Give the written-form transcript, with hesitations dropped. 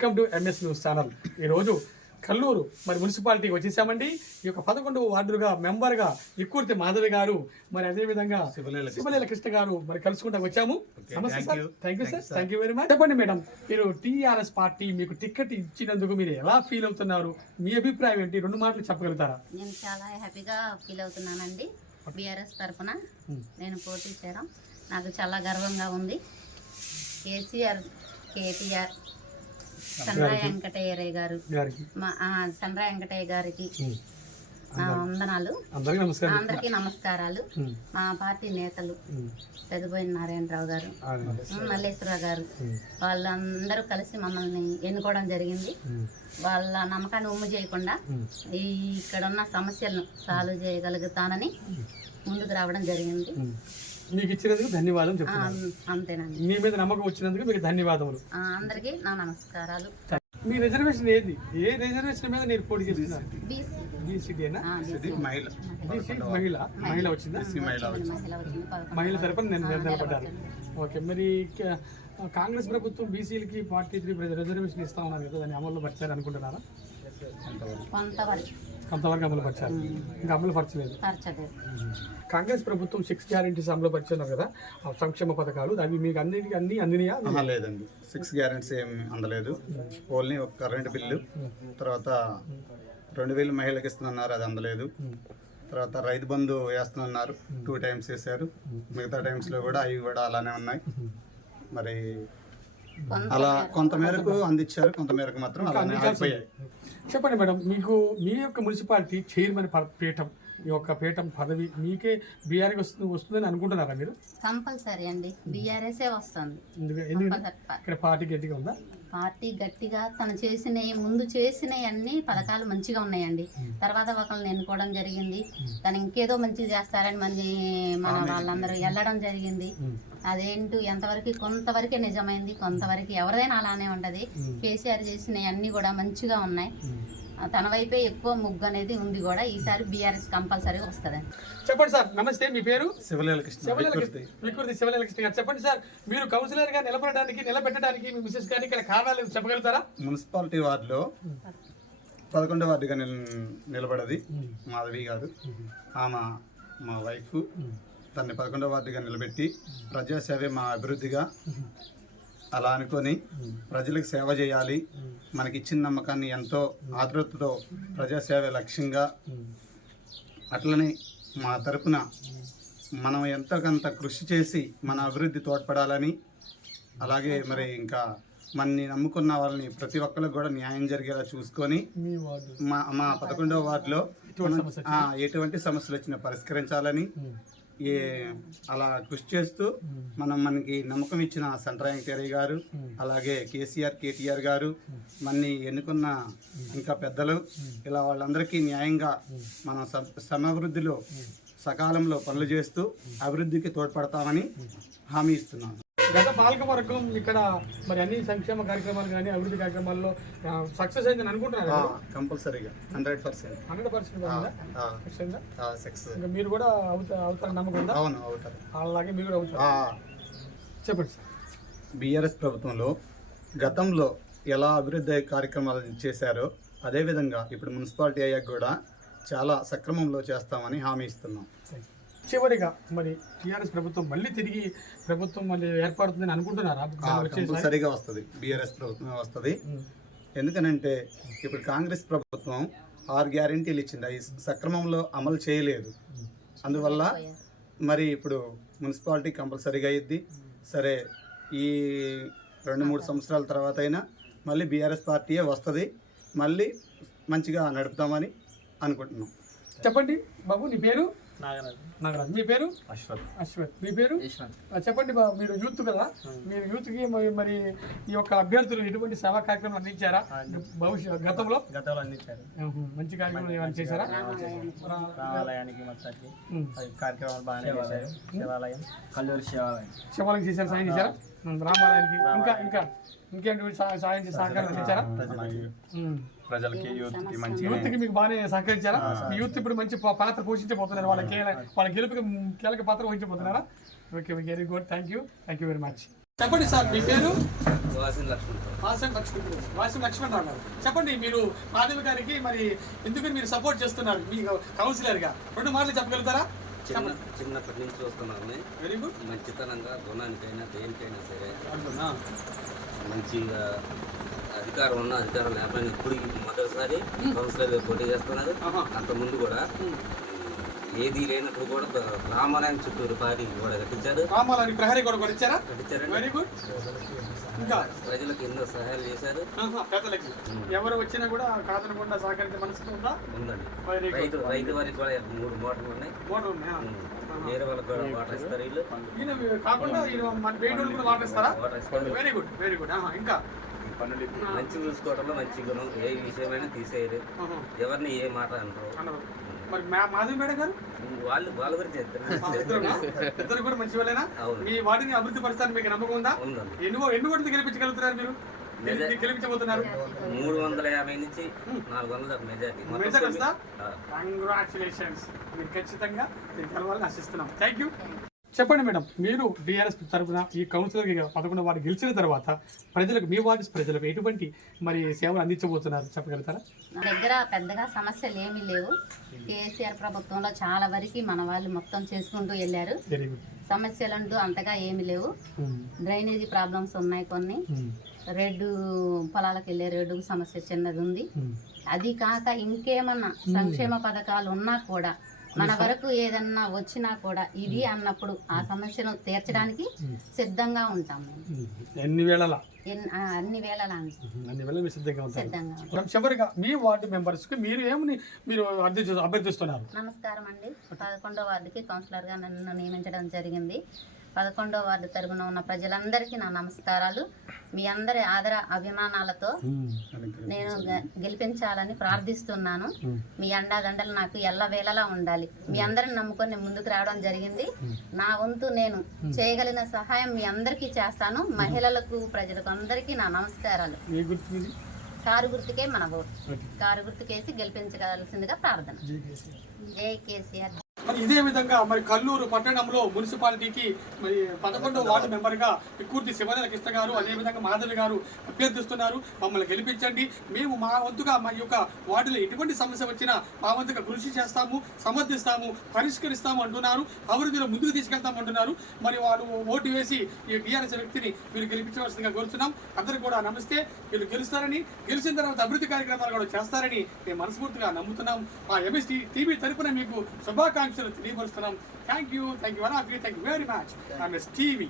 Welcome to MS news channel. ఈరోజు కల్లూరు మరి మున్సిపాలిటీకి వచ్చేసామండి. ఈ యొక్క 11వ వార్డుగా మెంబర్గా ఇక్కుర్తి మాధవి గారు, మరి అదేవిధంగా శివలీల కృష్ణ గారు మరి కలుసుకుంటా వచ్చాము. నమస్తే sir. Thank you sir. Thank you very much. చెప్పండి మేడం, మీరు టీఆర్ఎస్ పార్టీ మీకు టికెట్ ఇచ్చినందుకు మీరు ఎలా ఫీల్ అవుతున్నారు? మీ అభిప్రాయం ఏంటి? 2 మాటలు చెప్పగలుగుతారా? నేను చాలా హ్యాపీగా ఫీల్ అవుతున్నానండి. బీఆర్ఎస్ తరఫున నేను పోటీ చేయడం నాకు చాలా గర్వంగా ఉంది. కేసీఆర్, కేటీఆర్, చంద్ర వెంకటయ్య గారు, చంద్ర వెంకటయ్య గారికి నా వందనాలు. అందరికీ నమస్కారాలు. మా పార్టీ నేతలు పెద్దబోయిన నారాయణరావు గారు, మల్లేశ్వరరావు గారు, వాళ్ళందరూ కలిసి మమ్మల్ని ఎన్నుకోవడం జరిగింది. వాళ్ళ నమ్మకాన్ని ఉమ్ము చేయకుండా ఇక్కడ ఉన్న సమస్యలను సాల్వ్ చేయగలుగుతానని ముందుకు రావడం జరిగింది. మీకు ఇచ్చినందుకు ధన్యవాదం. అంతేనండి. మీ మీద నమ్మకం వచ్చినందుకు మీకు ధన్యవాదములు. అందరికీ నా నమస్కారాలు. మీ రిజర్వేషన్ ఏది? ఏ రిజర్వేషన్ మీద మీరు పోటీ చేస్తున్నారు? మహిళ వచ్చిందా? మహిళ తరపున నేను నిలబడ్డాను. ఓకే, మరి కాంగ్రెస్ ప్రభుత్వం బీసీలకి 43 రిజర్వేషన్ ఇస్తా ఉన్నారు కదా, దాన్ని అమలు పరిచారు అనుకుంటున్నారా? కొంతవరకు అమలు పరిచారు, ఇంకా అమలు పరచలేదు. కాంగ్రెస్ ప్రభుత్వం 6 గ్యారెంటీస్ అమలు పరిచున్నారు కదా, సంక్షేమ పథకాలు, అవి మీకు అన్ని అందినాయా? లేదండి, 6 గ్యారెంటీస్ ఏం అందలేదు. ఓన్లీ ఒక కరెంటు బిల్లు, తర్వాత 2000 మహిళలకు ఇస్తున్నారు, అది అందలేదు. తర్వాత రైతు బంధు వేస్తున్నారు, 2 times వేశారు. మిగతా టైమ్స్లో కూడా అవి కూడా అలానే ఉన్నాయి. మరి అలా కొంతమేరకు అందించారు, కొంతమేరకు మాత్రం అలానే ఆగిపోయాయి. చెప్పండి మేడం, మీకు మీ యొక్క మున్సిపాలిటీ చైర్మన్ పీఠం, ఈ యొక్క పీఠం పదవి మీకే బీఆర్ఎస్ వస్తుందని అనుకుంటున్నారా మీరు? కంపల్సరీ అండి, బీఆర్ఎస్ వస్తుంది. ఇక్కడ పార్టీ గట్టిగా ఉందా? పార్టీ గట్టిగా తను ముందు చేసినవి అన్ని పథకాలు మంచిగా ఉన్నాయండి. తర్వాత ఒకళ్ళని ఎన్నుకోవడం జరిగింది. తను ఇంకేదో మంచిగా చేస్తారని మన వాళ్ళందరూ వెళ్ళడం జరిగింది. అదేంటో ఎంతవరకు కొంతవరకే నిజమైంది, కొంతవరకు ఎవరైనా అలానే ఉంటది. కేసీఆర్ చేసినవి అన్ని కూడా మంచిగా ఉన్నాయి. తన వైపే ఎక్కువ ముగ్గు అనేది ఉంది కూడా. ఈసారి బీఆర్ఎస్ కంపల్సరీ వస్తుంది. చెప్పండి సార్. నమస్తే, మీ పేరు? శివలీల కృష్ణ. శివలీల కృష్ణ గారు, చెప్పండి సార్, మీరు కౌన్సిలర్ గా నిలబెట్టడానికి మీ మిసెస్ గారికి ఇక్కడ కారణాలు చెప్పగలుగుతారా? మున్సిపాలిటీ వార్డులో 11వ వార్డుగా నిలబడది మాధవి గారు. ఆమె మా వైఫ్. తనని 11వ వార్డుగా నిలబెట్టి ప్రజాసేవే మా అభివృద్ధిగా అలా అనుకొని ప్రజలకు సేవ చేయాలి, మనకి ఇచ్చిన నమ్మకాన్ని ఎంతో ఆతృతతో ప్రజాసేవ లక్ష్యంగా, అట్లనే మా తరపున మనం ఎంతోకంత కృషి చేసి మన అభివృద్ధి తోడ్పడాలని, అలాగే మరి ఇంకా మనని నమ్ముకున్న వాళ్ళని ప్రతి ఒక్కరికి కూడా న్యాయం జరిగేలా చూసుకొని మా 11వ వార్డులో ఎటువంటి సమస్యలు వచ్చినా పరిష్కరించాలని అలా కృషి చేస్తూ మనకి నమ్మకం ఇచ్చిన చంద్ర వెంకటయ్య గారు, అలాగే కేసీఆర్, కేటీఆర్ గారు, మనని ఎన్నుకున్న ఇంకా పెద్దలు, ఇలా వాళ్ళందరికీ న్యాయంగా మన సమభివృద్ధిలో సకాలంలో పనులు చేస్తూ అభివృద్ధికి తోడ్పడతామని హామీ ఇస్తున్నాను. గత పాలకవర్గం ఇక్కడ మరి అన్ని సంక్షేమ కార్యక్రమాలు కానీ అభివృద్ధి కార్యక్రమాల్లో సక్సెస్ అయిందని అనుకుంటున్నారు? కంపల్సరీగా 100%. ఇంకా మీరు కూడా అవుతారు నమ్మకం ఉందా? అవును, అవుతారు. అలాగే మీరు కూడా అవుతారు. చెప్పండి సార్. బీఆర్ఎస్ ప్రభుత్వంలో గతంలో ఎలా అభివృద్ధి కార్యక్రమాలు చేశారో అదేవిధంగా ఇప్పుడు మున్సిపాలిటీ అయ్యాక కూడా చాలా సక్రమంలో చేస్తామని హామీ ఇస్తున్నాం. చివరిగా మరి టీఆర్ఎస్ ప్రభుత్వం మళ్ళీ ఏర్పడుతుందని అనుకుంటున్నారా? కంపల్సరీగా వస్తుంది, బీఆర్ఎస్ ప్రభుత్వం వస్తుంది. ఎందుకనంటే ఇప్పుడు కాంగ్రెస్ ప్రభుత్వం 6 గ్యారెంటీలు ఇచ్చింది, అవి సక్రమంలో అమలు చేయలేదు. అందువల్ల మరి ఇప్పుడు మున్సిపాలిటీ కంపల్సరీగా అయ్యిద్ది. సరే, ఈ 2-3 సంవత్సరాల తర్వాత అయినా మళ్ళీ బీఆర్ఎస్ పార్టీయే వస్తుంది, మళ్ళీ మంచిగా నడుపుతామని అనుకుంటున్నాం. చెప్పండి బాబు, నీ పేరు? నాగరాజ్. మీ పేరు? అశ్వత్. మీ పేరు? చెప్పండి బాబు, మీరు యూత్ కదా, మీరు యూత్కి మరి ఈ యొక్క అభ్యర్థులు ఎటువంటి సేవా కార్యక్రమం అందించారా గతంలో? అందించారు. మంచి కార్యక్రమాలు ఏమైనా చేశారా? శివాలయానికి కార్యక్రమాలు బాగానే చేశారు. శివాలయం, కల్లూరు శివాలయం చేశారు, సాయం చేశారా? రామాలయానికి ఇంకేంటి సాయం చేసి సహకారం అందించారా? ప్రజలకి యూత్కి మీకు బాగానే సహకరించారా? యూత్ ఇప్పుడు మంచి పాత్ర పోషించబోతున్నారు, వాళ్ళ గెలుపుకి కీలక పాత్ర వహించబోతున్నారా? Okay, very good. Thank you very much. చెప్పండి సార్ మీ పేరు? వాసిన లక్ష్మణ్ వాసం లక్ష్మణరావు గారు. చెప్పండి, మీరు మాధవి గారికి మరి ఎందుకని మీరు సపోర్ట్ చేస్తున్నారు మీ కౌన్సిలర్గా? 2 మాటలు చెప్పగలుగుతారా? చిన్నప్పటి నుంచి చూస్తున్నాను. Very good. మంచితనంగా గుణానికైనా దేనికైనా సరే మంచిగా అధికారం ఉన్న అధికారం లేకపోయినా ఇప్పుడు మొదటిసారి కౌన్సిలర్గా పోటీ చేస్తున్నారు. అంతకుముందు కూడా ఏది లేనప్పుడు కూడా రామాలయం చుట్టూరు పారి కూడా కట్టించారు. రామాలయం ప్రహరీ కూడా కట్టించారా? కట్టించారండి. Very good. ఇంకా ప్రజలకు ఎన్నో సహాయాలు చేశారు. పేదలకి ఎవరు వచ్చినా కూడా కాదనకుండా సహకరించే మనసు ఉందా? ఉందండి. రైతు వారికి కూడా 3 మోటార్లు ఉన్నాయి. వేరే వాళ్ళకి కూడా వాటర్ ఇస్తారు. వీళ్ళు కాకుండా మన వేడోళ్ళు కూడా వాటర్ ఇస్తారా? Very good, very good. ఇంకా మంచి చూసుకోవడంలో మంచి గుణం. ఏ విషయమైనా తీసేయరు, ఎవరిని ఏ మాట అంటారు. మరి మాధవి మేడం గారు వాళ్ళ గురించి ఇద్దరు కూడా మంచి వాళ్ళేనా? మీ వాటిని అభివృద్ధి పరుస్తాను మీకు నమ్మకం ఉందా? ఎన్ని ఓట్లు గెలిపించగలుగుతారు మీరు? గెలిపించబోతున్నారు 350 నుంచి 400 మెజార్టీ వస్తా. కంగ్రాచులేషన్స్, మీరు ఖచ్చితంగా గెలవాలని ఆశిస్తున్నాం. Thank you. చెప్పండి మేడం, మీరు టీఆర్ఎస్ తరఫున ఈ కౌన్సిలర్గా 11వ వార్డు గెలిచిన తర్వాత ప్రజలకు, మీ వార్డు ప్రజలకు ఎటువంటి మరి సేవలు అందించబోతున్నారు చెప్పగలుగుతారా? నా దగ్గర పెద్దగా సమస్యలు ఏమీ లేవు. కేసీఆర్ ప్రభుత్వంలో చాలా వరకు మన వాళ్ళు మొత్తం చేసుకుంటూ వెళ్ళారు. సమస్యలంటూ అంతగా ఏమీ లేవు. డ్రైనేజీ ప్రాబ్లమ్స్ ఉన్నాయి కొన్ని. రెడ్డు పొలాలకు వెళ్ళే రెడ్డు సమస్య చిన్నది ఉంది. అది కాక ఇంకేమన్నా సంక్షేమ పథకాలు ఉన్నా కూడా మన వరకు ఏదన్నా వచ్చినా కూడా ఇది అన్నప్పుడు ఆ సమస్యను తీర్చడానికి సిద్ధంగా ఉంటాం. అన్ని వేళలా సిద్ధంగా. చివరిగా మీ వార్డు మెంబర్స్ కి మీరు ఏమని మీరు అభ్యర్థిస్తున్నారు? నమస్కారం అండి. 11వ వార్డుకి కౌన్సిలర్గా నన్ను నియమించడం జరిగింది. 11వ వార్డు తరపున ఉన్న ప్రజలందరికీ నా నమస్కారాలు. మీ అందరి ఆదర అభిమానాలతో నేను గెలిపించాలని ప్రార్థిస్తున్నాను. మీ అండాదండలు నాకు ఎల్లవేళలా ఉండాలి. మీ అందరిని నమ్ముకొని నేను ముందుకు రావడం జరిగింది. నా వంతు నేను చేయగలిగిన సహాయం మీ అందరికీ చేస్తాను. మహిళలకు, ప్రజలకు అందరికీ నా నమస్కారాలు. కారు గుర్తుకే మన ఓటు. కారు గుర్తుకేసి గెలిపించగలసిందిగా ప్రార్థన. జై కేసీఆర్. మరి ఇదే విధంగా మరి కల్లూరు పట్టణంలో మున్సిపాలిటీకి మరి 11వ వార్డు మెంబర్గా ఇక్కూర్తి శివనేల కృష్ణ గారు, అదేవిధంగా మాధవి గారు అభ్యర్థిస్తున్నారు. మమ్మల్ని గెలిపించండి. మేము మా వంతుగా మా యొక్క వార్డులో ఎటువంటి సమస్య వచ్చినా మా వంతుగా కృషి చేస్తాము, సమర్థిస్తాము, పరిష్కరిస్తాము అంటున్నారు. అభివృద్ధిలో ముందుకు తీసుకెళ్తామంటున్నారు. మరి వాళ్ళు ఓటు వేసి ఈ టీఆర్ఎస్ వ్యక్తిని మీరు గెలిపించవలసిందిగా కోరుతున్నాం. అందరికీ కూడా నమస్తే. వీళ్ళు గెలుస్తారని, గెలిచిన తర్వాత అభివృద్ధి కార్యక్రమాలు కూడా చేస్తారని మేము మనస్ఫూర్తిగా నమ్ముతున్నాం. ఆ ఎంఎస్ టీవీ తరపున మీకు శుభాకాంక్షలు తెలియపరుస్తున్నాం. Thank you very much. MS TV.